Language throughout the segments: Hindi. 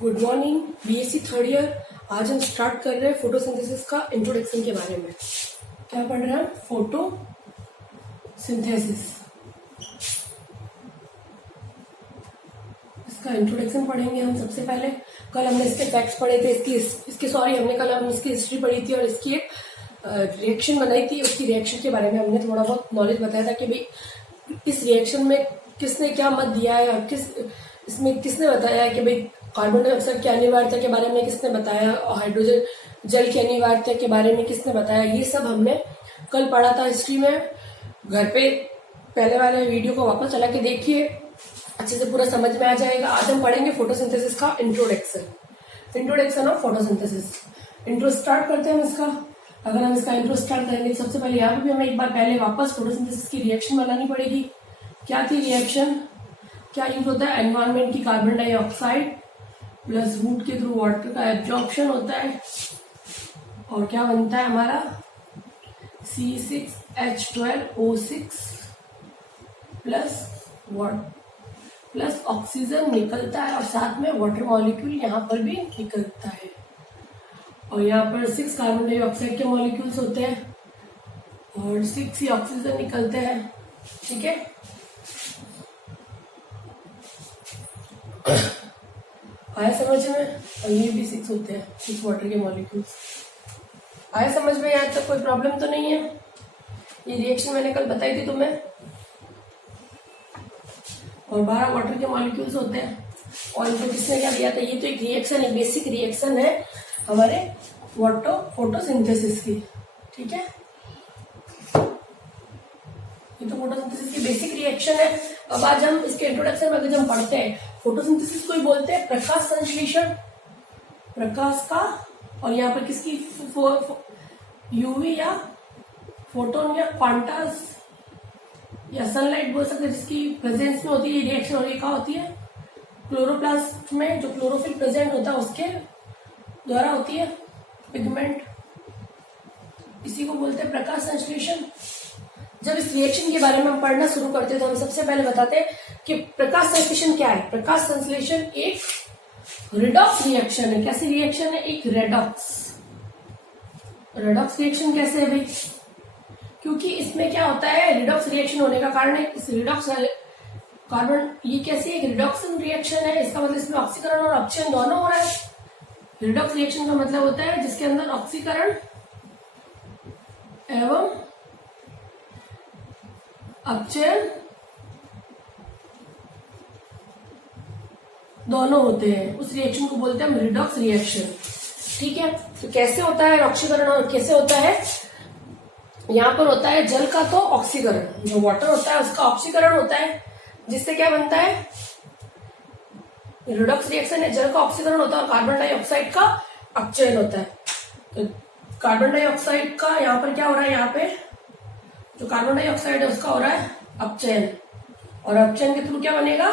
Good morning BSc third year. आज हम स्टार्ट कर रहे हैं फोटोसिंथेसिस का इंट्रोडक्शन के बारे में। क्या पढ़ रहे हैं? फोटोसिंथेसिस, इसका इंट्रोडक्शन पढ़ेंगे हम। सबसे पहले कल हमने इसके फैक्ट्स पढ़े थे, कल हमने इसकी हिस्ट्री पढ़ी थी और इसकी एक रिएक्शन बनाई थी। उसकी रिएक्शन के बारे में हमने थोड़ा बहुत नॉलेज बताया था कि भाई इस रिएक्शन में किसने क्या मत दिया है और इसमें किसने बताया कि भाई कार्बन डाइऑक्साइड की अनिवार्यता के बारे में किसने बताया और हाइड्रोजन जल की अनिवार्यता के बारे में किसने बताया। ये सब हमने कल पढ़ा था हिस्ट्री में। घर पे पहले वाले वीडियो को वापस चला के देखिए, अच्छे से पूरा समझ में आ जाएगा। आज हम पढ़ेंगे फोटोसिंथेसिस का introduction of photosynthesis. Intro start करते हैं हम इसका। अगर हम इसका इंट्रो स्टार्ट करेंगे सबसे पहले यहाँ पे भी हमें एक बार पहले वापस फोटोसिंथेसिस की रिएक्शन बनानी पड़ेगी। क्या थी रिएक्शन? क्या यूज होता है? एनवायरमेंट की कार्बन डाइऑक्साइड प्लस रूट के थ्रू वाटर का एब्जॉर्प्शन होता है और क्या बनता है हमारा C6H12O6 प्लस ऑक्सीजन निकलता है और साथ में वाटर मॉलिक्यूल यहाँ पर भी निकलता है। और यहाँ पर 6 कार्बन डाइऑक्साइड के मॉलिक्यूल्स होते हैं और 6 ही ऑक्सीजन निकलते हैं। ठीक है, आया समझ में? और ये भी 6 होते हैं, 6 वाटर के मॉलिक्यूल्स। आया समझ में? यहाँ तक कोई प्रॉब्लम तो नहीं है? ये रिएक्शन मैंने कल बताई थी तुम्हें। और 12 वाटर के मॉलिक्यूल्स होते हैं और इनको किसने क्या दिया था? ये तो एक रिएक्शन, एक बेसिक रिएक्शन है हमारे फोटोसिंथेसिस की। ठीक है, ये तो फोटोसिंथेसिस की बेसिक रिएक्शन है। अब आज हम इसके इंट्रोडक्शन में अगर हम पढ़ते हैं, फोटोसिंथेसिस को ही बोलते हैं प्रकाश संश्लेषण, प्रकाश का। और यहाँ पर किसकी? यूवी या फोटोन या क्वांटास या सनलाइट बोल सकते हैं, जिसकी प्रेजेंस में होती है ये रिएक्शन। और ये क्या होती है? क्लोरोप्लास्ट में जो क्लोरोफिल प्रेजेंट होता है उसके द्वारा होती है, पिगमेंट। इसी को बोलते हैं प्रकाश संश्लेषण। जब इस रिएक्शन के बारे में हम पढ़ना शुरू करते हैं तो हम सबसे पहले बताते हैं कि प्रकाश संश्लेषण क्या है। प्रकाश संश्लेषण एक रेडॉक्स रिएक्शन है। कैसी रिएक्शन है? एक रेडॉक्स रिएक्शन कैसे है भाई? क्योंकि इसमें क्या होता है, रेडॉक्स रिएक्शन होने का कारण है इस रेडॉक्स कार्बन, ये कैसी एक रिडॉक्शन रिएक्शन है। इसका मतलब इसमें ऑक्सीकरण और अपचयन दोनों हो रहा है। रिडॉक्स रिएक्शन का मतलब होता है जिसके अंदर ऑक्सीकरण एवं अपचयन दोनों होते हैं। उस रिएक्शन को बोलते हैं हम रिडॉक्स रिएक्शन। ठीक है, तो कैसे होता है ऑक्सीकरण और कैसे होता है? यहाँ पर होता है जल का तो ऑक्सीकरण, जो वाटर होता है उसका ऑक्सीकरण होता है, जिससे क्या बनता है? रिडॉक्स रिएक्शन है, जल का ऑक्सीकरण होता है और कार्बन डाइऑक्साइड का अपचयन होता है। तो कार्बन डाइऑक्साइड का यहाँ पर क्या हो रहा है? यहाँ पे जो कार्बन डाइऑक्साइड है उसका हो रहा है अपचयन, और अपचयन के थ्रू क्या बनेगा?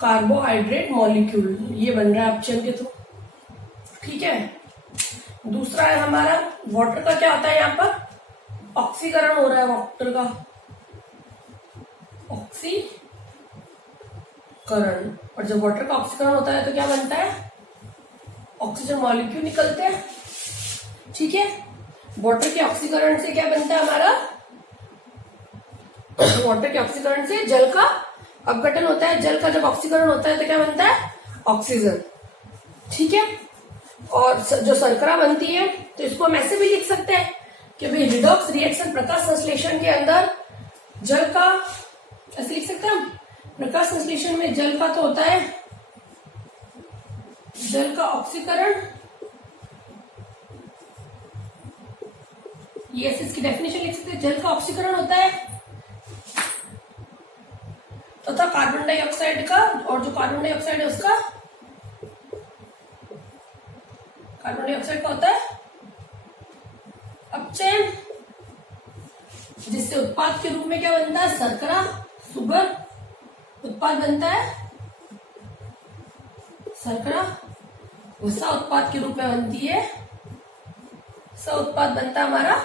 कार्बोहाइड्रेट मॉलिक्यूल, ये बन रहा है अपचयन के थ्रू। ठीक है, दूसरा है हमारा वाटर का। क्या होता है? यहाँ पर ऑक्सीकरण हो रहा है वाटर का, ऑक्सीकरण। और जब वाटर का ऑक्सीकरण होता है तो क्या बनता है? ऑक्सीजन मॉलिक्यूल निकलते हैं। ठीक है, वाटर के ऑक्सीकरण से क्या बनता है हमारा? वाटर के ऑक्सीकरण से जल का अपघटन होता है। जल का जब ऑक्सीकरण होता है तो क्या बनता है? ऑक्सीजन। ठीक है, और जो शर्करा बनती है तो इसको हम ऐसे भी लिख सकते हैं कि भाई रिडॉक्स रिएक्शन प्रकाश संश्लेषण के अंदर जल का, ऐसे लिख सकते हैं हम, प्रकाश संश्लेषण में जल का तो होता है जल का ऑक्सीकरण। ये इसकी डेफिनेशन लिख सकते हैं, जल का ऑक्सीकरण होता है तथा कार्बन डाइऑक्साइड का, और जो कार्बन डाइऑक्साइड है उसका, कार्बन डाइऑक्साइड का होता है अपचयन, जिससे उत्पाद के रूप में क्या बनता है? शर्करा, शुगर उत्पाद बनता है। शर्करा वसा उत्पाद के रूप में बनती है। स उत्पाद बनता है हमारा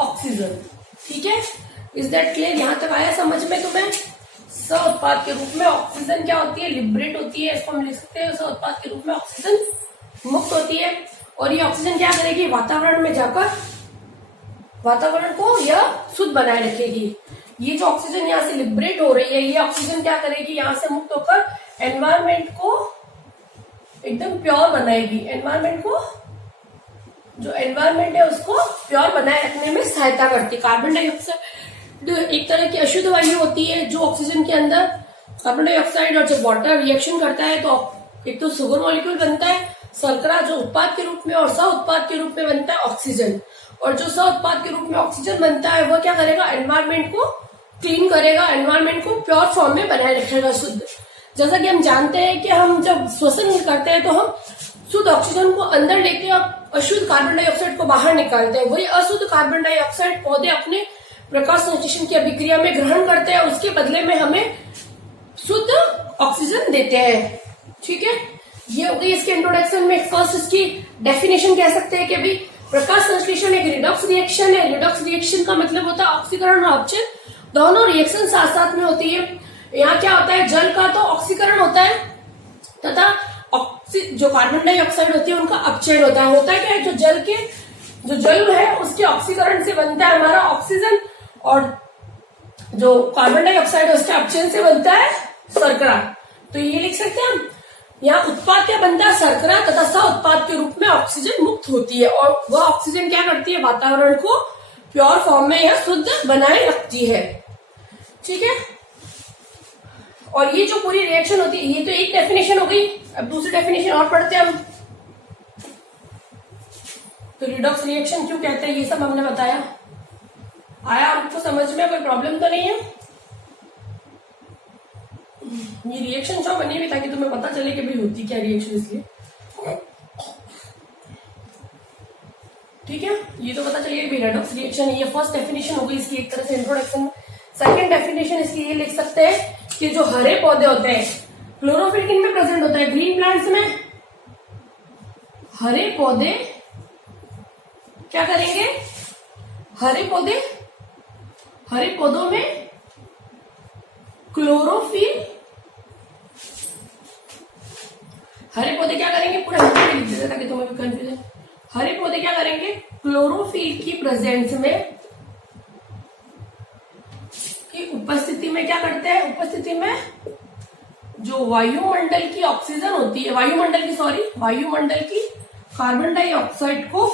ऑक्सीजन। ठीक है, इज दैट क्लियर? यहां तक आया समझ में तुम्हें? सह उत्पाद के रूप में ऑक्सीजन क्या होती है, लिबरेट होती है, इसको हम लिख सकते हैं सह उत्पाद के रूप में ऑक्सीजन मुक्त होती है। और ये ऑक्सीजन क्या करेगी, वातावरण में जाकर वातावरण को यह शुद्ध बनाए रखेगी। ये जो ऑक्सीजन यहाँ से लिबरेट हो रही है, ये ऑक्सीजन क्या करेगी, यहाँ से मुक्त होकर एनवायरमेंट को एकदम प्योर बनाएगी। एनवायरमेंट को, जो एनवायरमेंट है उसको प्योर बनाए रखने में सहायता करती है। कार्बन डाइऑक्साइड एक तरह की अशुद्ध वायु होती है जो ऑक्सीजन के अंदर कार्बन डाइऑक्साइड और जब वाटर रिएक्शन करता है तो एक तो सुगर मॉलिक्यूल बनता है शर्करा जो उत्पाद के रूप में, और सह उत्पाद के रूप में बनता है ऑक्सीजन। और जो सह उत्पाद के रूप में ऑक्सीजन बनता है वह क्या करेगा, एनवायरमेंट को क्लीन करेगा, एनवायरमेंट को प्योर फॉर्म में बनाए रखेगा, शुद्ध। जैसा कि हम जानते हैं कि हम जब श्वसन करते हैं तो हम शुद्ध ऑक्सीजन को अंदर लेते हैं और अशुद्ध कार्बन डाइऑक्साइड को बाहर निकालते हैं। वही अशुद्ध कार्बन डाइऑक्साइड पौधे अपने प्रकाश संश्लेषण की अभिक्रिया में ग्रहण करते हैं, उसके बदले में हमें शुद्ध ऑक्सीजन देते हैं। ठीक है, ये हो गई इसके इंट्रोडक्शन में। फर्स्ट इसकी डेफिनेशन कह सकते हैं कि भाई प्रकाश संश्लेषण एक रिडॉक्स रिएक्शन है। रिडॉक्स रिएक्शन का मतलब होता है ऑक्सीकरण और अपचयन दोनों रिएक्शन साथ साथ में होती है। यहाँ क्या होता है, जल का तो ऑक्सीकरण होता है तथा जो कार्बन डाइऑक्साइड होती है उनका अपचयन होता है। क्या है, जो जल है उसके ऑक्सीकरण से बनता है हमारा ऑक्सीजन, और जो कार्बन डाइऑक्साइड है उसके अपचयन से बनता है शर्करा। तो ये लिख सकते हैं हम, यहाँ उत्पाद क्या बनता है, शर्करा, तथा सह उत्पाद के रूप में ऑक्सीजन मुक्त होती है। और वह ऑक्सीजन क्या करती है, वातावरण को प्योर फॉर्म में यह शुद्ध बनाए रखती है। ठीक है, और ये जो पूरी रिएक्शन होती है, ये तो एक डेफिनेशन हो गई। अब दूसरी डेफिनेशन और पढ़ते हैं हम। तो रिडॉक्स रिएक्शन क्यों कहते हैं ये सब हमने बताया। आया आपको समझ में, कोई प्रॉब्लम तो नहीं है। ये रिएक्शन जो बनी हुई ताकि तुम्हें पता चले कि भाई होती क्या रिएक्शन, इसलिए ठीक है। ये तो पता चलिए भाई रिडॉक्स रिएक्शन, ये फर्स्ट डेफिनेशन हो गई इसकी एक तरह से इंट्रोडक्शन में। सेकेंड डेफिनेशन इसकी ये लिख सकते हैं कि जो हरे पौधे होते हैं, क्लोरोफिल किन में प्रेजेंट होता है, ग्रीन प्लांट्स में। हरे पौधे क्या करेंगे, हरे पौधों में क्लोरोफिल, हरे पौधे क्या करेंगे, पूरा लिख देते ताकि तुम्हें भी कंफ्यूजन। हरे पौधे क्या करेंगे, क्लोरोफिल की प्रेजेंस में, की उपस्थिति में क्या करते हैं, उपस्थिति में जो वायुमंडल की ऑक्सीजन होती है, वायुमंडल की कार्बन डाइऑक्साइड को,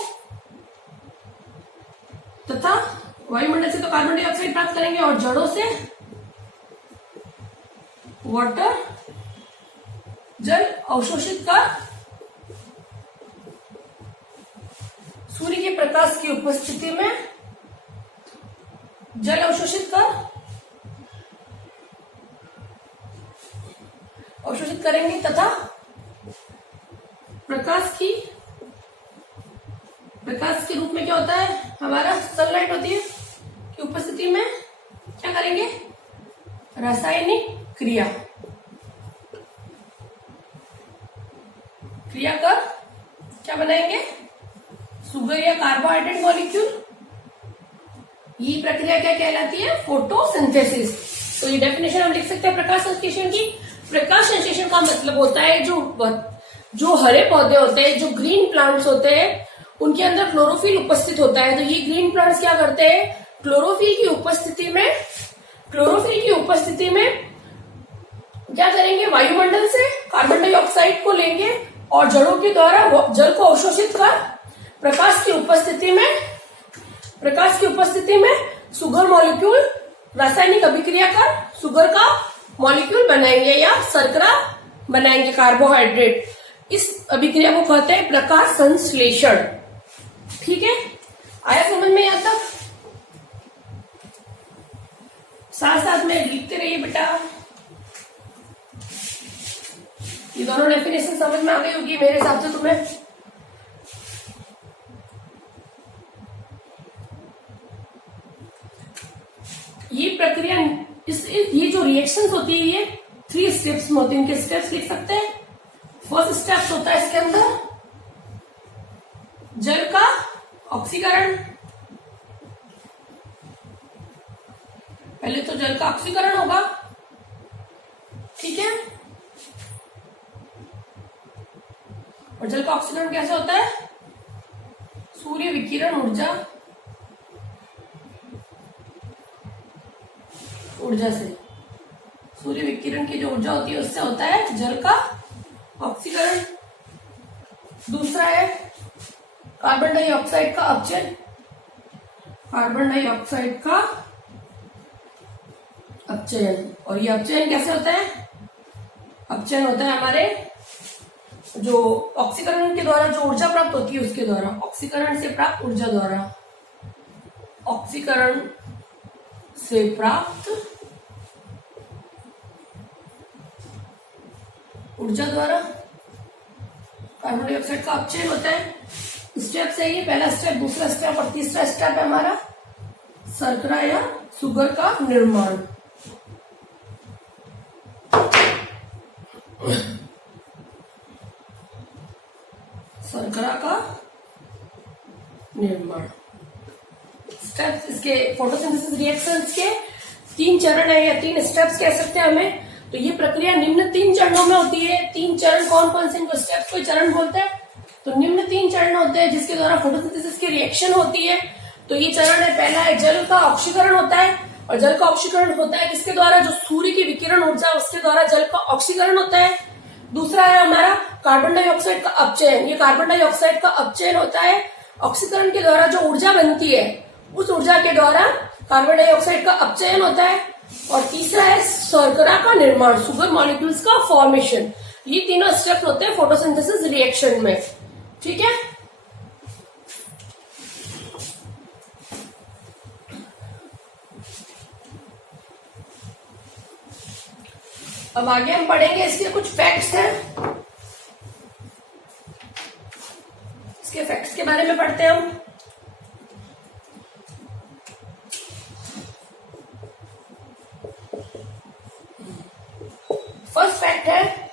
तथा वायुमंडल से तो कार्बन डाइऑक्साइड प्राप्त करेंगे और जड़ों से वाटर, जल अवशोषित कर सूर्य के प्रकाश की उपस्थिति में जल अवशोषित करेंगे तथा प्रकाश के रूप में क्या होता है हमारा, सनलाइट होती है की उपस्थिति में क्या करेंगे, रासायनिक क्रिया कर क्या बनाएंगे, सुगर या कार्बोहाइड्रेट मॉलिक्यूल। ये प्रक्रिया क्या कहलाती है, फोटोसिंथेसिस। तो ये डेफिनेशन हम लिख सकते हैं प्रकाश संश्लेषण की। प्रकाश संश्लेषण का मतलब होता है जो हरे पौधे होते हैं, जो ग्रीन प्लांट्स होते हैं, उनके अंदर क्लोरोफिल उपस्थित होता है। तो ये ग्रीन प्लांट्स क्या करते हैं, क्लोरोफिल की उपस्थिति में क्या करेंगे, वायुमंडल से कार्बन डाइऑक्साइड को लेंगे और जड़ों के द्वारा जल को अवशोषित कर प्रकाश की उपस्थिति में सुगर मॉलिक्यूल रासायनिक अभिक्रिया कर सुगर का मॉलिक्यूल बनाएंगे या शर्करा बनाएंगे, कार्बोहाइड्रेट। इस अभिक्रिया को कहते हैं प्रकाश संश्लेषण। ठीक है, आया समझ में यहाँ तक। साथ साथ में लिखते रहिए बेटा। ये दोनों डेफिनेशन समझ में आ गई होगी मेरे हिसाब से तुम्हें। ये प्रक्रिया, ये जो रिएक्शंस होती है ये 3 स्टेप्स में होती है। इनके स्टेप्स लिख सकते हैं। फर्स्ट स्टेप होता है इसके अंदर जल का ऑक्सीकरण। पहले तो जल का ऑक्सीकरण होगा, जल का ऑक्सीकरण कैसे होता है? सूर्य विकिरण ऊर्जा से, सूर्य विकिरण की जो ऊर्जा होती है उससे होता है जल का ऑक्सीकरण। दूसरा है कार्बन डाइऑक्साइड का अपचयन। कार्बन डाइऑक्साइड का अपचयन, और ये अपचयन कैसे होता है? अपचयन होता है हमारे जो ऑक्सीकरण के द्वारा जो ऊर्जा प्राप्त होती है उसके द्वारा, ऑक्सीकरण से प्राप्त ऊर्जा द्वारा, ऑक्सीकरण से प्राप्त ऊर्जा द्वारा कार्बन डाइऑक्साइड का अपचयन होता है। स्टेप है ये, पहला स्टेप, दूसरा स्टेप और तीसरा स्टेप है हमारा शर्करा या शुगर का निर्माण। शर्करा का निर्माण स्टेप्स, इसके फोटोसिंथेसिस रिएक्शंस के 3 चरण है या 3 स्टेप्स कह सकते हैं हमें। तो ये प्रक्रिया निम्न 3 चरणों में होती है। 3 चरण कौन कौन से, इनको स्टेप्स को चरण बोलते हैं। तो निम्न 3 चरण होते हैं जिसके द्वारा फोटोसिंथेसिस की रिएक्शन होती है। तो ये चरण है, पहला है जल का ऑक्सीकरण होता है, और जल का ऑक्सीकरण होता है किसके द्वारा? जो सूर्य की विकिरण ऊर्जा उसके द्वारा जल का ऑक्सीकरण होता है। दूसरा है हमारा कार्बन डाइऑक्साइड का अपचयन। ये कार्बन डाइऑक्साइड का अपचयन होता है, ऑक्सीकरण के द्वारा जो ऊर्जा बनती है उस ऊर्जा के द्वारा कार्बन डाइऑक्साइड का अपचयन होता है। और तीसरा है शर्करा का निर्माण, शुगर मॉलिक्यूल्स का फॉर्मेशन। ये तीनों स्टेप्स होते हैं फोटोसिंथेसिस रिएक्शन में, ठीक है। अब आगे हम पढ़ेंगे इसके कुछ फैक्ट्स हैं, इसके फैक्ट्स के बारे में पढ़ते हैं हम। फर्स्ट फैक्ट है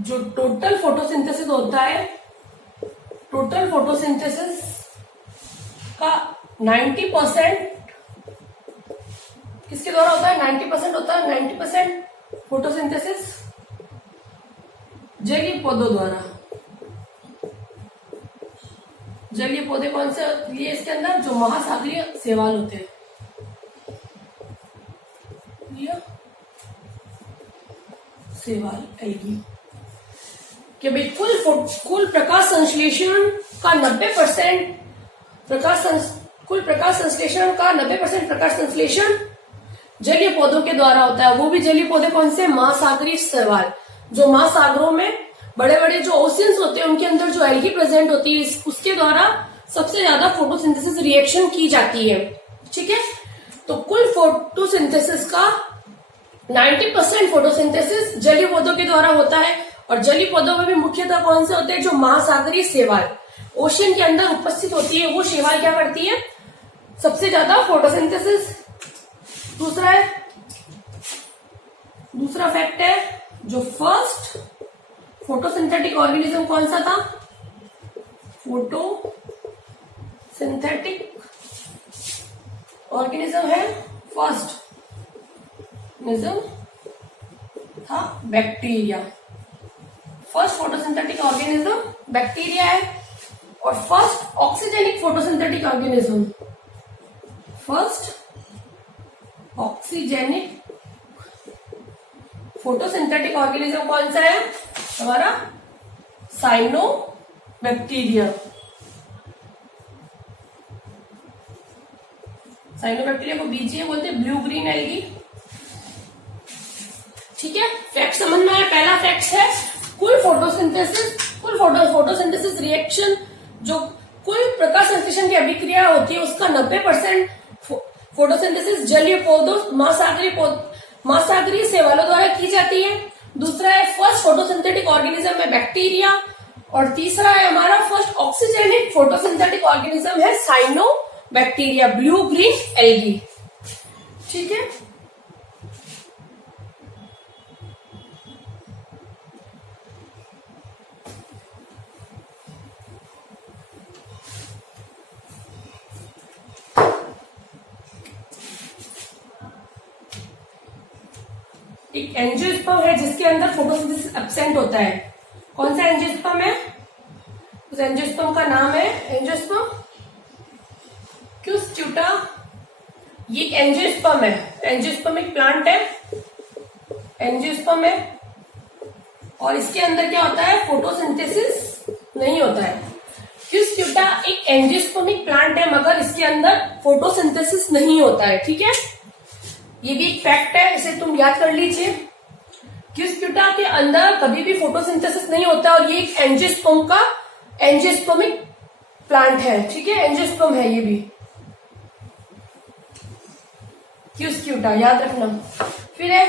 जो टोटल फोटोसिंथेसिस होता है, टोटल फोटोसिंथेसिस का 90% किसके द्वारा होता है? 90% होता है। 90% फोटोसिंथेसिस जलीय पौधों द्वारा। जलीय पौधे कौन से लिए इसके अंदर? जो महासागरीय शैवाल होते हैं। शैवाल एल्गी के भाई कुल प्रकाश संश्लेषण का 90% कुल प्रकाश संश्लेषण का 90% प्रकाश संश्लेषण जलीय पौधों के द्वारा होता है। वो भी जलीय पौधे कौन से? महासागरीय शैवाल। जो महासागरों में बड़े बड़े जो ओशियंस होते हैं उनके अंदर जो एल्गी प्रेजेंट होती है उसके द्वारा सबसे ज्यादा फोटोसिंथेसिस रिएक्शन की जाती है, ठीक है। तो कुल फोटोसिंथेसिस का 90% फोटोसिंथेसिस जलीय पौधों के द्वारा होता है। और जलीय पौधों में भी मुख्यतः कौन से होते हैं? जो महासागरीय शैवाल ओशियन के अंदर उपस्थित होती है, वो शैवाल क्या करती है? सबसे ज्यादा फोटोसिंथेसिस। दूसरा फैक्ट है जो फर्स्ट फोटोसिंथेटिक ऑर्गेनिज्म कौन सा था? फोटोसिंथेटिक ऑर्गेनिज्म है फर्स्ट ऑर्गेनिज्म था bacteria. First photosynthetic organism bacteria है। और first oxygenic photosynthetic organism, first oxygenic photosynthetic organism कौन सा है? हमारा साइनोबैक्टीरिया। साइनोबैक्टीरिया को बीजीए बोलते हैं, ब्लू ग्रीन एल्गी, ठीक है। फैक्ट समझ में आया? पहला फैक्ट है कुल फोटोसिंथेसिस रिएक्शन, जो कुल प्रकाश संश्लेषण की अभिक्रिया होती है उसका 90% फोटोसिंथेसिस जलीय पौधों महासागरीय शैवालों द्वारा की जाती है। दूसरा है फर्स्ट फोटोसिंथेटिक ऑर्गेनिज्म है बैक्टीरिया। और तीसरा है हमारा फर्स्ट ऑक्सीजेनिक फोटोसिंथेटिक ऑर्गेनिज्म है साइनोबैक्टीरिया, ब्लू ग्रीन एल्गी, ठीक है। एक एंजियोस्पर्म है जिसके अंदर फोटोसिंथेसिस एब्सेंट होता है। कौन सा एंजियोस्पर्म है? उस एंजियोस्पर्म का नाम है एंजियोस्पर्म क्यूस्ट्यूटा। ये एंजियोस्पर्म है। एंजियोस्पर्म एक प्लांट है, एंजियोस्पर्म है, और इसके अंदर क्या होता है? फोटोसिंथेसिस नहीं होता है। क्यूस्ट्यूटा एक एंजियोस्पर्मिक प्लांट है मगर इसके अंदर फोटोसिंथेसिस नहीं होता है। ठीक है, ये भी एक फैक्ट है, इसे तुम याद कर लीजिए। क्यूस्ट्यूटा के अंदर कभी भी फोटोसिंथेसिस नहीं होता और ये एक एंजियोस्पर्म का एंजियोस्पर्मिक प्लांट है। ठीक है, एंजियोस्पर्म है ये भी, क्यूस्ट्यूटा याद रखना। फिर है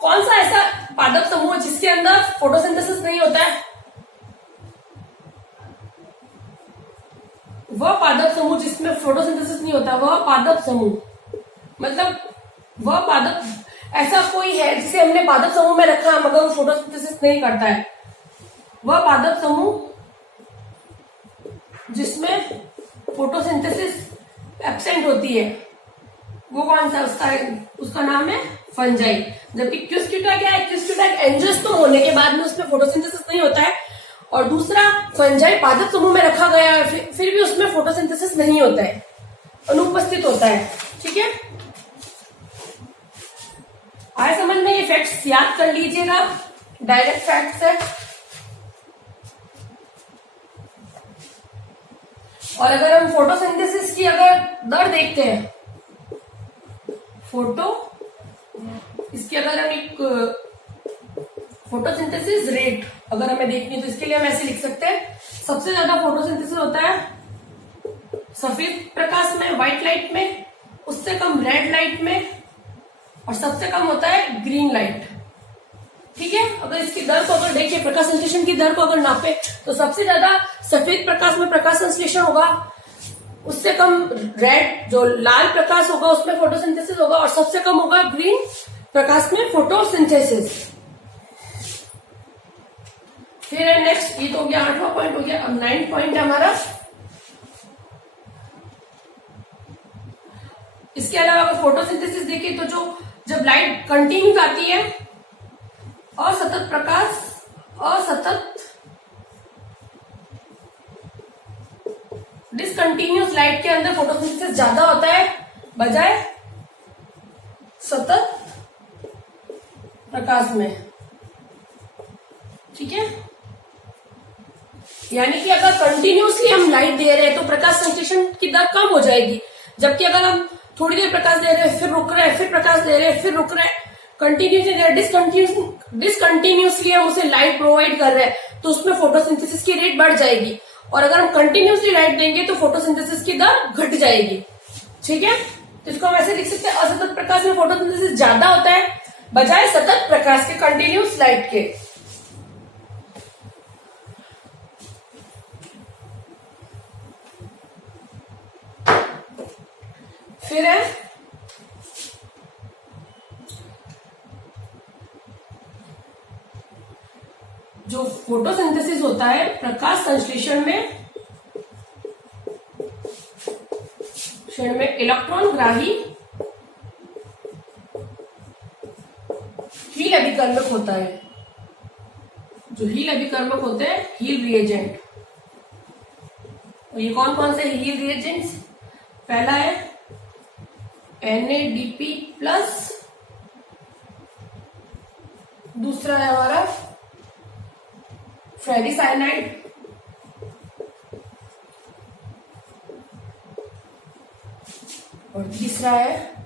कौन सा ऐसा पादप समूह जिसके अंदर फोटोसिंथेसिस नहीं होता है? वह पादप समूह जिसमें फोटोसिंथेसिस नहीं होता, वह पादप समूह मतलब वह पादप ऐसा कोई है जिसे हमने पादप समूह में रखा मगर वो फोटोसिंथेसिस नहीं करता है। वह पादप समूह जिसमें फोटोसिंथेसिस एब्सेंट होती है वो कौन सा? उसका नाम है फंजाई। जबकि क्यूस्ट्यूटा क्या है? क्यूस्ट्यूटा एक एंजियोस्पर्म होने के बाद में उसमें फोटोसिंथेसिस नहीं होता है, और दूसरा फंजाई पादप समूह में रखा गया है फिर भी उसमें फोटोसिंथेसिस नहीं होता है, अनुपस्थित होता है। ठीक है, आए समझ में? ये फैक्ट्स याद कर लीजिएगा, डायरेक्ट फैक्ट्स है। और अगर हम फोटोसिंथेसिस की अगर दर देखते हैं, इसकी अगर हम एक फोटोसिंथेसिस रेट अगर हमें देखनी है तो इसके लिए हम ऐसे लिख सकते हैं। सबसे ज्यादा फोटोसिंथेसिस होता है सफेद प्रकाश में, व्हाइट लाइट में, उससे कम रेड लाइट में, और सबसे कम होता है ग्रीन लाइट। ठीक है, अगर इसकी दर को अगर देखिए, प्रकाश संश्लेषण की दर को अगर नापे तो सबसे ज्यादा सफेद प्रकाश में प्रकाश संश्लेषण होगा, उससे कम रेड जो लाल प्रकाश होगा उसमें फोटोसिंथेसिस होगा, और सबसे कम होगा ग्रीन प्रकाश में फोटोसिंथेसिस। फिर है नेक्स्ट, ये तो हो गया 8वां पॉइंट हो गया। अब 9 पॉइंट है हमारा। इसके अलावा अगर फोटोसिंथेसिस देखें तो जब लाइट कंटिन्यूस आती है, असतत प्रकाश, असतत डिसकंटिन्यूस लाइट के अंदर फोटोसिंथेसिस ज्यादा होता है बजाय सतत प्रकाश में। ठीक है, यानी कि अगर कंटिन्यूसली हम लाइट दे रहे हैं तो प्रकाश संश्लेषण की दर कम हो जाएगी, जबकि अगर हम थोड़ी देर प्रकाश दे रहे हैं फिर रुक रहे हैं, फिर प्रकाश दे रहे हैं फिर रुक रहे हैं, कंटिन्यूसली दे रहे हैं, डिसकंटिन्यूसली हम उसे लाइट प्रोवाइड कर रहे हैं तो उसमें फोटोसिंथेसिस की रेट बढ़ जाएगी, और अगर हम कंटिन्यूसली लाइट देंगे तो फोटोसिंथेसिस की दर घट जाएगी। ठीक है, तो इसको हम ऐसे लिख सकते हैं, असतत प्रकाश में फोटोसिंथेसिस ज्यादा होता है बजाय सतत प्रकाश के, कंटिन्यूस लाइट के। फिर है जो फोटोसिंथेसिस होता है प्रकाश संश्लेषण में इलेक्ट्रॉन ग्राही हील अभिकर्मक होता है। जो हील अभिकर्मक होते हैं, हील रिएजेंट, और ये कौन कौन से हील रिएजेंट्स? पहला है NADP प्लस, दूसरा है हमारा फेरिसाइनाइड, और तीसरा है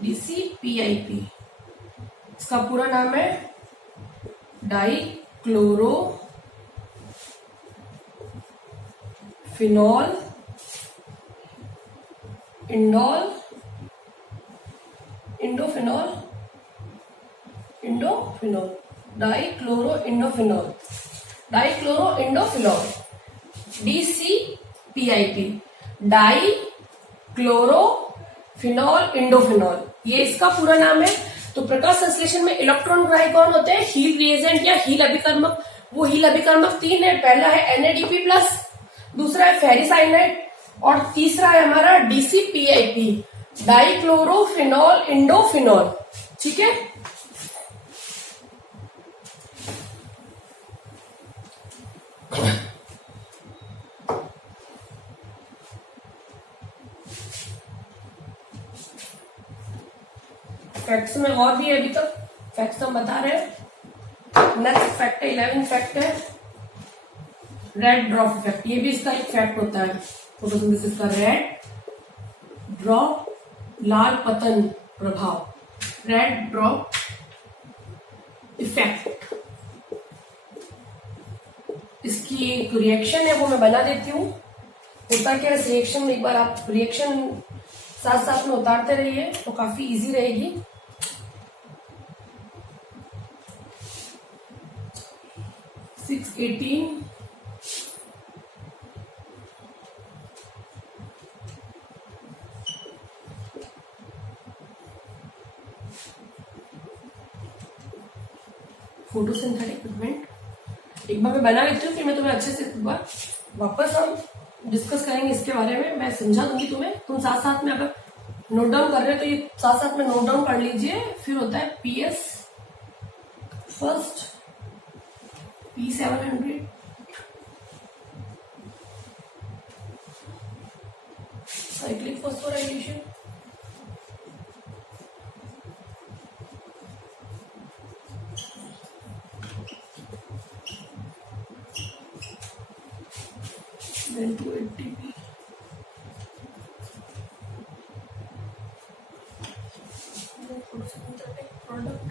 DCPIP। इसका पूरा नाम है डाइक्लोरो फिनॉल इंडोफिनॉल, डाइक्लोरो इंडोफिनॉल, DCPIP, डाइक्लोरोफिनॉल इंडोफिनॉल, ये इसका पूरा नाम है। तो प्रकाश संश्लेषण में इलेक्ट्रॉन ग्राही कौन होते हैं? हील रिएजेंट या हील अभिकर्मक। वो हील अभिकर्मक 3 है। पहला है NADP प्लस, दूसरा है फेरिसाइनाइड, और तीसरा है हमारा DCPIP, डाइक्लोरोफिनॉल इंडोफिनॉल। ठीक है, फैक्ट्स में और भी है, अभी तक फैक्ट्स हम बता रहे हैं। नेक्स्ट फैक्ट है 11 फैक्ट है रेड ड्रॉप इफेक्ट। ये भी इसका एक फैक्ट होता है फोटोसिंथेसिस का, रेड ड्रॉप लाल पतन प्रभाव, रेड ड्रॉप इफेक्ट। इसकी एक रिएक्शन है वो मैं बना देती हूँ। होता क्या है इस रिएक्शन में, एक बार आप रिएक्शन साथ साथ में उतारते रहिए तो काफी इजी रहेगी। फोटोसिंथेटिक पिगमेंट एक बार मैं बना लेती हूँ, फिर मैं तुम्हें अच्छे से एक बार वापस हम डिस्कस करेंगे इसके बारे में। मैं समझा दूंगी तुम्हें, तुम साथ साथ में अगर नोट डाउन कर रहे हो तो ये साथ साथ में नोट डाउन कर लीजिए। फिर होता है PS first, P700, cyclic phosphorylation, then 280p, synthetic product,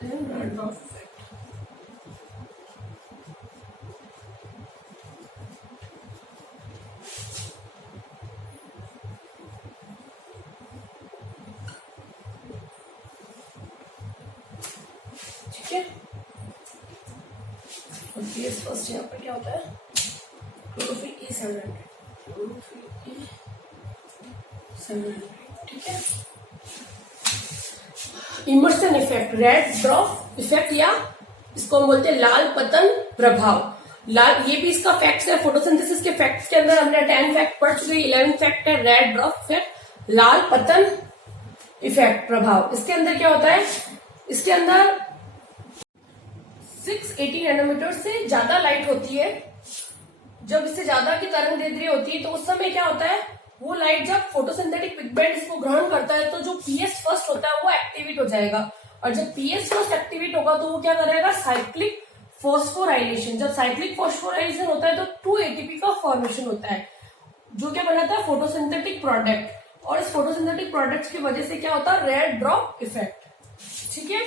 then red dot effect. ठीक है, और PS फर्स्ट यहाँ पर क्या होता है, क्लोरोफिल E700, क्लोरोफिल E700। ठीक है, Emerson effect, red drop effect, या इसको हम बोलते हैं लाल पतन प्रभाव। लाल, ये भी इसका फैक्ट्स है। फोटोसिंथेसिस के फैक्ट्स के अंदर हमने 10 फैक्ट पढ़ चुके, 11 फैक्ट है रेड ड्रॉप इफेक्ट, लाल पतन इफेक्ट प्रभाव। इसके अंदर क्या होता है, इसके अंदर 680 नैनोमीटर से ज्यादा लाइट होती है। जब इससे ज्यादा की तरंग दैर्ध्य होती है तो उस समय क्या होता है, वो लाइट जब फोटोसिंथेटिक पिगमेंट इसको ग्रहण करता है तो जो PS फर्स्ट होता है वो एक्टिवेट हो जाएगा। और जब PS फर्स्ट एक्टिवेट होगा तो वो क्या करेगा, साइक्लिक फॉस्फोराइलेशन। जब साइक्लिक फॉस्फोराइलेशन होता है तो 2 ATP का फॉर्मेशन होता है, जो क्या बनाता है, फोटोसिंथेटिक प्रोडक्ट। और इस फोटोसिंथेटिक प्रोडक्ट्स की वजह से क्या होता है, रेड ड्रॉप इफेक्ट। ठीक है,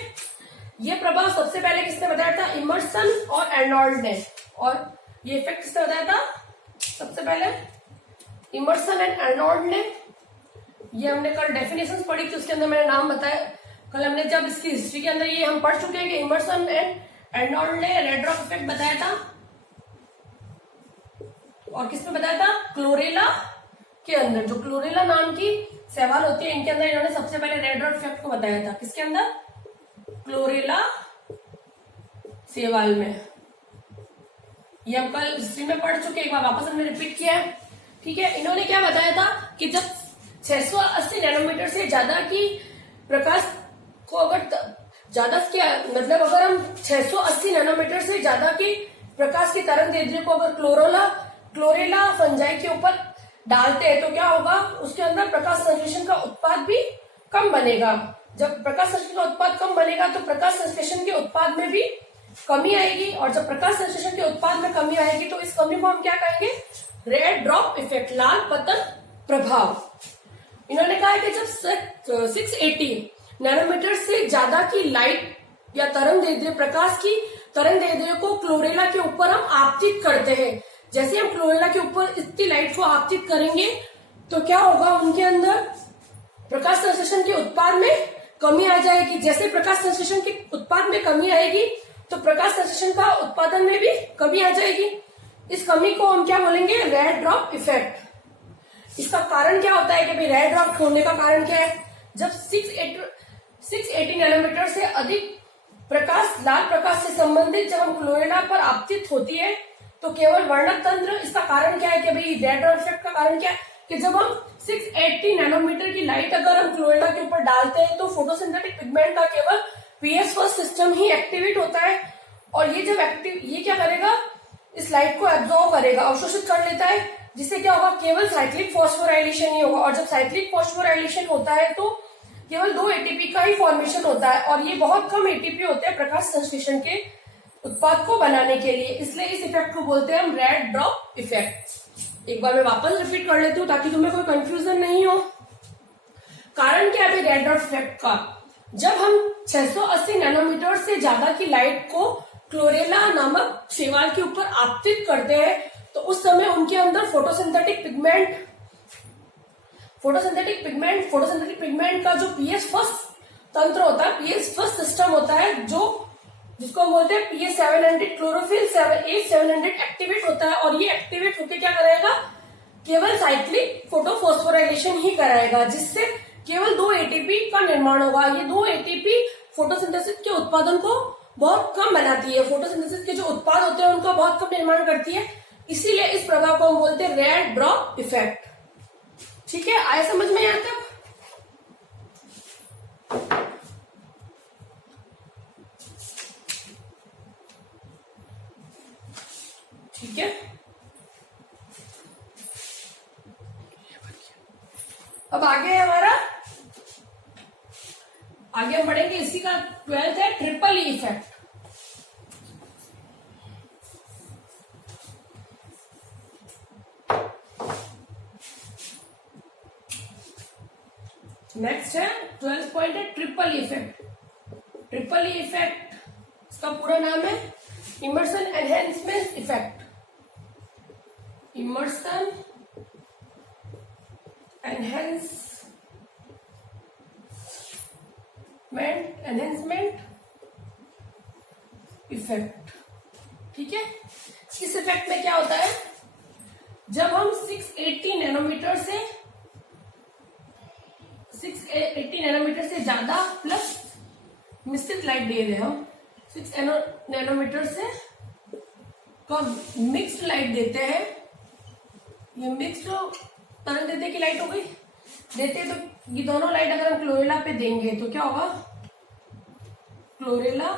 ये प्रभाव सबसे पहले किसने बताया था, इमर्सन और एर्नोल्ड ने। और ये इफेक्ट किसने बताया था, सबसे पहले इमर्सन एंड एर्नोल्ड ने। ये हमने कल डेफिनेशंस पढ़ी थी, उसके अंदर मैंने नाम बताया। कल हमने जब इसकी हिस्ट्री के अंदर ये हम पढ़ चुके हैं कि इमर्सन एंड एर्नोल्ड ने रेड ड्रॉप इफेक्ट बताया था। और किसमें बताया था, क्लोरेला के अंदर। जो क्लोरेला नाम की शैवाल होती है, इनके अंदर इन्होंने सबसे पहले रेड ड्रॉप इफेक्ट को बताया था। किसके अंदर, क्लोरेला शैवाल में। ये हम कल हिस्ट्री में पढ़ चुके, एक बार वापस हमने रिपीट किया है। ठीक है, इन्होंने क्या बताया था कि जब 680 नैनोमीटर से ज्यादा की प्रकाश को अगर ज्यादा क्या मतलब, अगर हम 680 नैनोमीटर से ज्यादा की प्रकाश की तरंग दैर्ध्य को अगर क्लोरेला फंजाई के ऊपर डालते हैं तो क्या होगा, उसके अंदर प्रकाश संश्लेषण का उत्पाद भी कम बनेगा। जब प्रकाश संश्लेषण का उत्पाद कम बनेगा तो प्रकाश संश्लेषण के उत्पाद में भी कमी आएगी। और जब प्रकाश संश्लेषण के उत्पाद में कमी आएगी तो इस कमी को हम क्या कहेंगे, रेड ड्रॉप इफेक्ट, लाल पतन प्रभाव। इन्होंने कहा है कि जब 680 नैनोमीटर से ज्यादा की लाइट या तरंग दैर्ध्य, प्रकाश की तरंग दैर्ध्य को क्लोरेला के ऊपर हम आपतित करते हैं, जैसे हम क्लोरेला के ऊपर इतनी लाइट को आपतित करेंगे तो क्या होगा, उनके अंदर प्रकाश संश्लेषण के उत्पाद में कमी आ जाएगी। जैसे प्रकाश संश्लेषण के उत्पाद में कमी आएगी तो प्रकाश संश्लेषण का उत्पादन में भी कमी आ जाएगी। इस कमी को हम क्या बोलेंगे, रेड ड्रॉप इफेक्ट। इसका कारण क्या होता है कि भाई रेड ड्रॉप होने का कारण क्या है, जब 680 नैनोमीटर से अधिक प्रकाश, लाल प्रकाश से संबंधित जब हम क्लोरेला पर आपतित होती है तो केवल वर्णक तंत्र, इसका कारण क्या है कि भाई रेड ड्रॉप इफेक्ट का कारण क्या है कि जब हम 680 नैनोमीटर की लाइट अगर हम क्लोरेला के ऊपर डालते हैं तो फोटोसिंथेटिक पिगमेंट का केवल पीएस फर्स्ट सिस्टम ही एक्टिवेट होता है, और ये जब ये क्या करेगा, इस लाइट को एब्जॉर्ब करेगा, अवशोषित कर लेता है, जिससे क्या होगा, केवल साइक्लिक फॉस्फोराइलेशन ही होगा। और जब साइक्लिक फॉस्फोराइलेशन होता है तो केवल 2 एटीपी का ही फॉर्मेशन होता है, और ये बहुत कम एटीपी होते हैं प्रकाश संश्लेषण के उत्पाद को बनाने के लिए, इसलिए इस इफेक्ट को बोलते हैं हम रेड ड्रॉप इफेक्ट। एक बार मैं वापस रिपीट कर लेती हूँ ताकि तुम्हें कोई कंफ्यूजन नहीं हो। कारण क्या है रेड ड्रॉप इफेक्ट का, जब हम 680 नैनोमीटर से ज्यादा की लाइट को क्लोरेला नामक शैवाल के ऊपर आपतित करते हैं तो उस समय उनके अंदर फोटोसिंथेटिक पिगमेंट का जो पीएस फर्स्ट तंत्र होता है, पीएस फर्स्ट सिस्टम होता है, जिसको हम बोलते हैं पीएस 700 क्लोरोफिल 700 एक्टिवेट होता है, और ये एक्टिवेट होकर क्या कराएगा, केवल साइक्लिक फोटोफॉस्फोराइलेशन ही कराएगा, जिससे केवल 2 एटीपी का निर्माण होगा। ये 2 एटीपी फोटोसिंथेसिस के उत्पादन को बहुत कम बनाती है, फोटोसिंथेसिस के जो उत्पाद होते हैं उनका बहुत कम निर्माण करती है, इसीलिए इस प्रभाव को हम बोलते हैं रेड ड्रॉप इफेक्ट। ठीक है, आया समझ में यहां तक? ठीक है, अब आगे है हमारा, आगे हम बढ़ेंगे, इसी का 12th है ट्रिपल ई इफेक्ट। नेक्स्ट है 12th पॉइंट है triple E effect. Triple E effect इसका पूरा नाम है Emerson enhancement effect. Emerson enhancement effect. ठीक है, इस इफेक्ट में क्या होता है, जब हम 680 नैनोमीटर से ज्यादा प्लस मिश्रित लाइट दे रहे हैं, हम 6 नैनोमीटर से कम मिक्स्ड लाइट देते हैं, ये मिक्स्ड तरंग देते की लाइट हो गई, देते तो ये दोनों लाइट अगर हम क्लोरेला पे देंगे तो क्या होगा, क्लोरेला,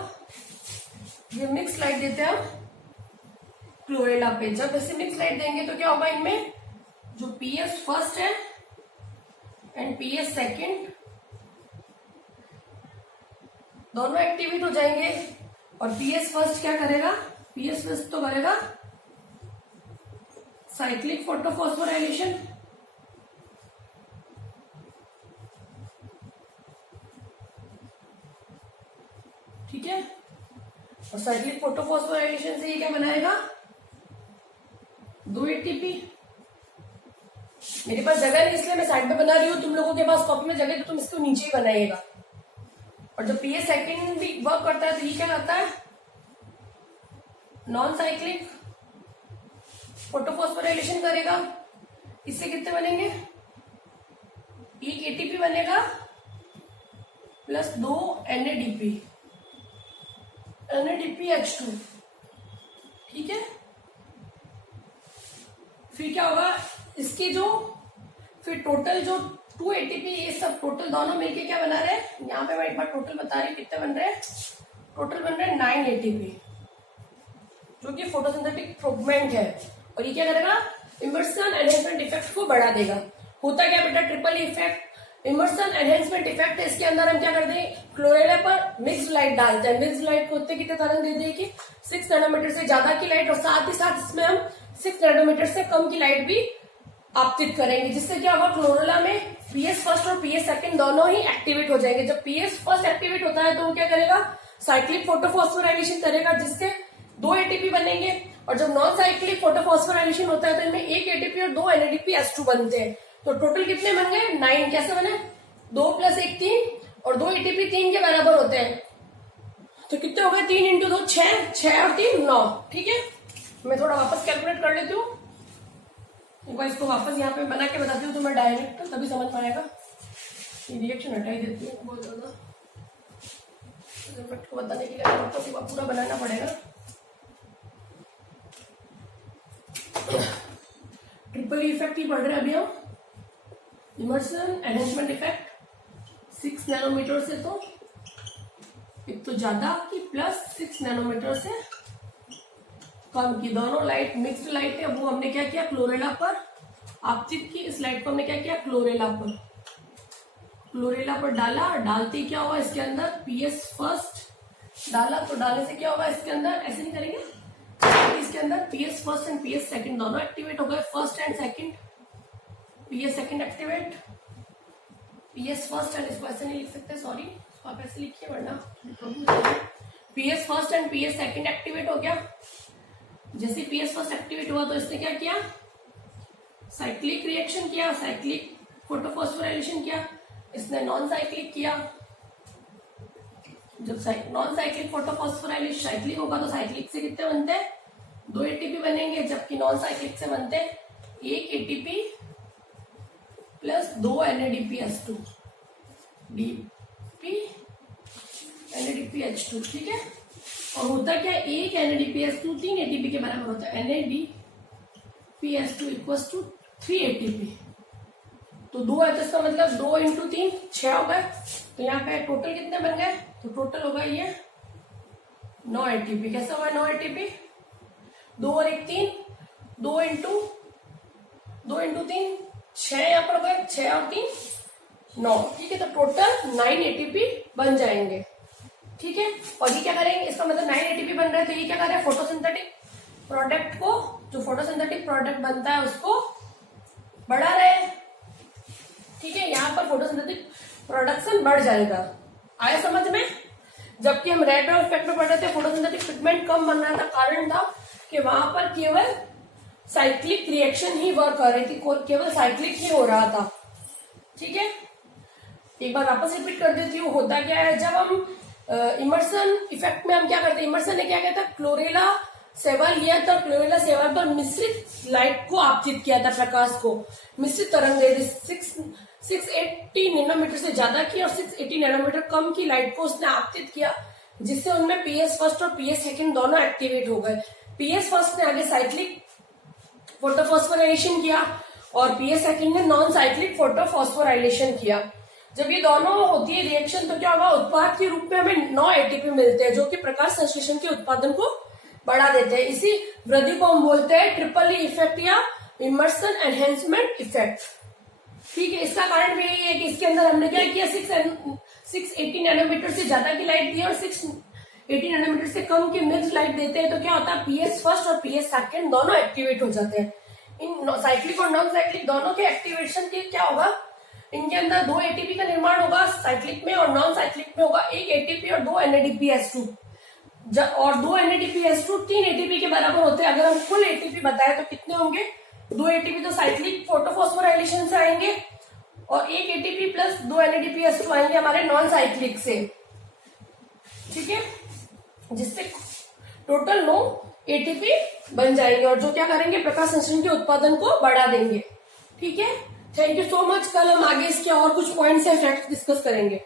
ये मिक्स लाइट देते हैं हम क्लोरेला पे, जब ऐसे मिक्स लाइट देंगे तो क्या होगा, इनमें जो पीएस फर्स्ट है एंड पीएस सेकंड दोनों एक्टिवेट हो जाएंगे, और पीएस फर्स्ट क्या करेगा, पीएस फर्स्ट तो करेगा साइक्लिक फोटोफॉस्फोराइलेशन, ठीक है, और साइक्लिक फोटोफॉस्फोराइलेशन से ये क्या बनाएगा, 2 एटीपी। मेरे पास जगह नहीं इसलिए मैं साइड में बना रही हूँ, तुम लोगों के पास कॉपी में जगह तो तुम इसको नीचे ही बनाइएगा। और जब पीएस सेकंड भी वर्क करता है तो ये क्या करता है, नॉन साइक्लिक फोटोफॉस्फोराइलेशन करेगा, इससे कितने बनेंगे, 1 एटीपी बनेगा प्लस 2 NADPH2। ठीक है, फिर क्या होगा, इसकी जो फिर टोटल जो 2 एटीपी, ये सब टोटल दोनों मिलके क्या बना रहे हैं, यहाँ पे मैं एक बार टोटल बता रही हूँ कितने बन रहे हैं, टोटल बन रहे हैं 9 एटीपी, जो कि फोटोसिंथेटिक पिगमेंट है, और ये क्या करेगा, इमर्सन एनहेंसमेंट इफेक्ट को बढ़ा देगा। होता क्या बेटा, triple effect Emerson enhancement effect है, इसके अंदर हम क्या करते हैं, क्लोरेला पर मिक्स लाइट डालते हैं, मिक्स लाइट को होते कितने तरंग दे दें कि 6 नैनोमीटर से ज्यादा की लाइट, और साथ ही साथ इसमें हम 6 नैनोमीटर से कम की लाइट भी आपतित करेंगे, जिससे क्या होगा, क्लोरेला में पीएस फर्स्ट और पीएस सेकंड दोनों ही एक्टिवेट हो जाएंगे। जब पीएस फर्स्ट एक्टिवेट होता है तो वो क्या करेगा, साइक्लिक फोटोफॉस्फोराइलेशन करेगा, जिससे 2 एटीपी बनेंगे, और जब नॉन साइक्लिक फोटोफॉस्फोराइलेशन होता है तो इनमें 1 एटीपी और 2 NADPH2 बनते हैं, तो टोटल कितने बन गए, 9। कैसे बने, 2 + 1 3, और 2 एटीपी 3 के बराबर होते हैं, तो कितने हो गए, 3 × 2 6, 6 और 3 9। ठीक है, मैं थोड़ा वापस कैलकुलेट कर लेती हूँ, एक बार इसको वापस यहाँ पे बना के बताती हूँ तो मैं डायरेक्ट तभी समझ पाएगा। ये रिएक्शन हटा ही देती हूँ बहुत ज्यादा, को बताने के लिए आपको सिर्फ पूरा बनाना पड़ेगा। ट्रिपल इफेक्ट ही पढ़ रहे हैं अभी हम, इमर्सन एनहेंसमेंट इफेक्ट 6 नैनोमीटर से तो एक तो ज्यादा की प्लस 6 नैनोमीटर से कम की, दोनों लाइट मिक्स्ड लाइट है। वो हमने क्या किया, क्लोरेला पर आपतित की, इस लाइट को हमने क्या किया, क्लोरेला पर डाला। डालते क्या हुआ इसके अंदर, पीएस फर्स्ट डाला, तो डालने से क्या होगा इसके अंदर, ऐसे नहीं करेंगे, इसके अंदर PS first and PS second दोनों एक्टिवेट हो गए। First and second, PS second activate, PS first and, इसको ऐसे नहीं लिख सकते, सॉरी, आप ऐसे लिखिए वरना PS first and PS second activate हो गया। जैसे पीएस फर्स्ट एक्टिवेट हुआ तो इसने क्या किया, साइक्लिक रिएक्शन किया, साइक्लिक फोटोफॉस्फोराइलेशन किया। इसने नॉन साइक्लिक किया। जब नॉन साइक्लिक फोटोफॉस्फोराइलेशन साइक्लिक होगा तो साइक्लिक से कितने बनते हैं, 2 एटीपी बनेंगे, जबकि नॉन साइक्लिक से बनते हैं 1 ATP plus 2 NADPH2 DP NADPH2, ठीक है। और होता क्या है, 1 NADPH2 3 एटीपी के बराबर होता है, NADPH2 इक्वल्स टू 3 एटीपी। तो 2 है तो इसका मतलब 2 इंटू 3 6 हो गए। तो यहाँ पे टोटल कितने बन गए, तो टोटल होगा ये 9 एटीपी। कैसे होगा 9 एटीपी, 2 और 1 3, 2 इंटू 3 6, यहाँ पर हो गए 6 और 3 9, ठीक है। तो टोटल 9 एटीपी बन जाएंगे, ठीक है। और ये क्या करेंगे, इसका मतलब 9 एटीपी बन रहे हैं, तो ये क्या कर रहे हैं, फोटोसिंथेटिक प्रोडक्ट को, जो फोटोसिंथेटिक प्रोडक्ट बनता है उसको बढ़ा रहे हैं, ठीक है। यहाँ पर फोटोसिंथेटिक प्रोडक्शन बढ़ जाएगा, आया समझ में। जबकि हम रेड इफेक्ट में पढ़ रहे थे, फोटोसिंथेटिक पिगमेंट कम बन रहा था, कारण था कि वहां पर केवल साइक्लिक रिएक्शन ही वर्क कर रही थी, केवल साइक्लिक ही हो रहा था, ठीक है। एक बार वापस रिपीट कर देती हूँ, होता क्या है, जब हम इमर्सन इफेक्ट में हम क्या करते हैं, इमर्सन ने क्या किया था, क्लोरेला सेवा लिया था, क्लोरेला सेवा पर मिश्रित लाइट को आपतित किया था, प्रकाश को मिश्रित तरंग दे 680 नैनोमीटर से ज्यादा की और 680 नैनोमीटर कम की लाइट को उसने आपतित किया, जिससे उनमें पीएस फर्स्ट और पीएस सेकंड दोनों एक्टिवेट हो गए। पीएस फर्स्ट ने आगे साइक्लिक फोटोफॉस्फोराइलेशन किया और पीएस सेकंड ने नॉन साइक्लिक फोटोफॉस्फोराइलेशन किया। जब ये दोनों होती है रिएक्शन तो क्या होगा, उत्पाद के रूप में हमें 9 एटीपी मिलते हैं, जो कि प्रकाश संश्लेषण के उत्पादन को बढ़ा देते हैं। इसी वृद्धि को हम बोलते हैं ट्रिपल इफेक्ट या इमर्सन एनहेंसमेंट इफेक्ट, ठीक है। इसका कारण भी यही है कि इसके अंदर हमने क्या किया, 680 नैनोमीटर से ज्यादा की लाइट दी और 680 नैनोमीटर से कम की मिक्स लाइट देते हैं, तो क्या होता है, पीएस फर्स्ट और पीएस सेकंड दोनों एक्टिवेट हो जाते हैं। इन साइक्लिक और नॉन साइक्लिक दोनों के एक्टिवेशन के क्या होगा, इनके अंदर 2 एटीपी का निर्माण होगा, साइक्लिक में और नॉन साइक्लिक में होगा 1 एटीपी और 2 NADPH2, और 2 NADPH2 3 एटीपी के बराबर होते हैं। अगर हम फुल एटीपी बताए तो कितने होंगे, 2 एटीपी तो साइक्लिक फोटोफॉस्फोराइलेशन से आएंगे और 1 एटीपी प्लस 2 NADPH2 आएंगे हमारे नॉन साइक्लिक से, ठीक है, जिससे टोटल 9 एटीपी बन जाएंगे और जो क्या करेंगे, प्रकाश संश्लेषण के उत्पादन को बढ़ा देंगे, ठीक है। Thank you so much. कल हम आगे इसके और कुछ पॉइंट्स या फैक्ट्स डिस्कस करेंगे।